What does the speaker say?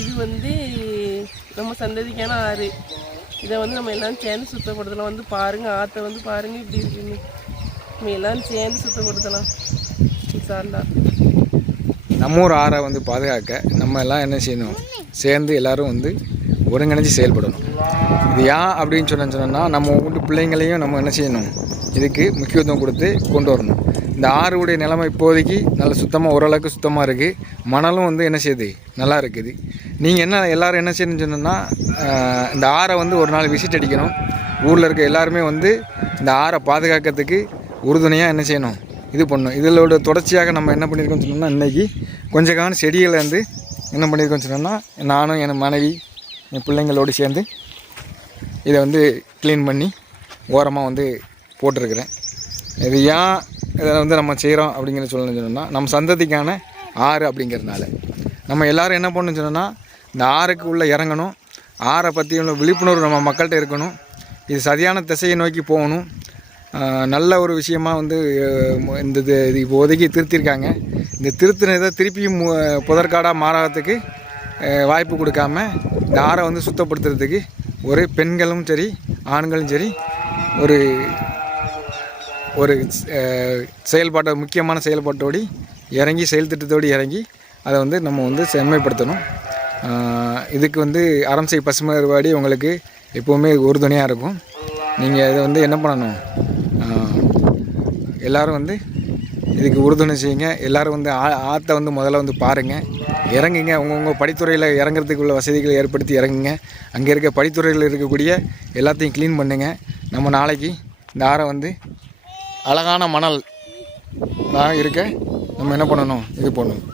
இது வந்து நம்ம சந்ததிக்கான ஆறு. இதை வந்து நம்ம எல்லாம் சேர்ந்து சுத்தப்படுத்தலாம். வந்து பாருங்கள் ஆற்றை வந்து பாருங்க இப்படி இருக்குன்னு. நம்ம எல்லாம் சேர்ந்து சுத்தப்படுத்தலாம். சார்ந்தா நம்ம ஒரு ஆறை வந்து பாதுகாக்க நம்ம எல்லாம் என்ன செய்யணும்? சேர்ந்து எல்லோரும் வந்து ஒருங்கிணைஞ்சு செயல்படணும். இது ஏன் அப்படின்னு சொன்னேன்னு சொன்னோம்னா நம்ம வீட்டு பிள்ளைங்களையும் நம்ம என்ன செய்யணும்? இதுக்கு முக்கியத்துவம் கொடுத்து கொண்டு வரணும். இந்த ஆறுடைய நிலைமை இப்போதைக்கு நல்ல சுத்தமாக ஓரளவுக்கு சுத்தமாக இருக்குது மணலும் வந்து என்ன செய்யுது? நல்லா இருக்குது. நீங்கள் என்ன எல்லாரும் என்ன செய்யணும்னு சொன்னோன்னா இந்த ஆறை வந்து ஒரு நாள் விசிட் அடிக்கணும். ஊரில் இருக்க எல்லாருமே வந்து இந்த ஆறை பாதுகாக்கிறதுக்கு உறுதுணையாக என்ன செய்யணும்? இது பண்ணணும். இதிலோட தொடர்ச்சியாக நம்ம என்ன பண்ணியிருக்கோம்னு சொன்னோம்னா இன்றைக்கி கொஞ்ச காலம் செடிகளை வந்து என்ன பண்ணியிருக்கோம்னு சொன்னோம்னா நானும் என் மனைவி என் பிள்ளைங்களோடு சேர்ந்து இதை வந்து க்ளீன் பண்ணி ஓரமாக வந்து போட்டிருக்கிறேன். இது ஏன் இதை வந்து நம்ம செய்கிறோம் அப்படிங்கிற சொல்லணும்னு சொன்னோம்னா நம்ம சந்ததிக்கான ஆறு அப்படிங்கிறதுனால. நம்ம எல்லோரும் என்ன பண்ணணும்னு சொன்னோன்னா இந்த ஆறுக்கு உள்ளே இறங்கணும். ஆறை பற்றி உள்ள விழிப்புணர்வு நம்ம மக்கள்கிட்ட இருக்கணும். இது சரியான திசையை நோக்கி போகணும். நல்ல ஒரு விஷயமா வந்து இந்த இது இது ஒதுக்கி திருத்திருக்காங்க. இந்த திருத்தினதை திருப்பியும் மு- புதற்காடாக மாறாததுக்கு வாய்ப்பு கொடுக்காம இந்த ஆறை வந்து சுத்தப்படுத்துறதுக்கு ஒரு பெண்களும் சரி ஆண்களும் சரி ஒரு ஒரு செயல்பாட்டை முக்கியமான செயல்பாட்டோடி இறங்கி செயல் திட்டத்தோடு இறங்கி அதை வந்து நம்ம வந்து செம்மைப்படுத்தணும். இதுக்கு வந்து அறம் பசுமை வாடி உங்களுக்கு எப்போவுமே உறுதுணையாக இருக்கும். நீங்கள் இதை வந்து என்ன பண்ணணும்? எல்லோரும் எல்லாரும் வந்து இதுக்கு உறுதுணை செய்யுங்க. எல்லாரும் வந்து ஆ ஆற்றை வந்து முதல்ல வந்து பாருங்கள் இறங்குங்க. உங்கவுங்க படித்துறையில் இறங்குறதுக்கு உள்ள வசதிகளை ஏற்படுத்தி இறங்குங்க. அங்கே இருக்க படித்துறையில் இருக்கக்கூடிய எல்லாத்தையும் க்ளீன் பண்ணுங்கள் நம்ம நாளைக்கு இந்த ஆறை வந்து அழகான மணல் தான் இருக்க. நம்ம என்ன பண்ணணும்? இது பண்ணணும்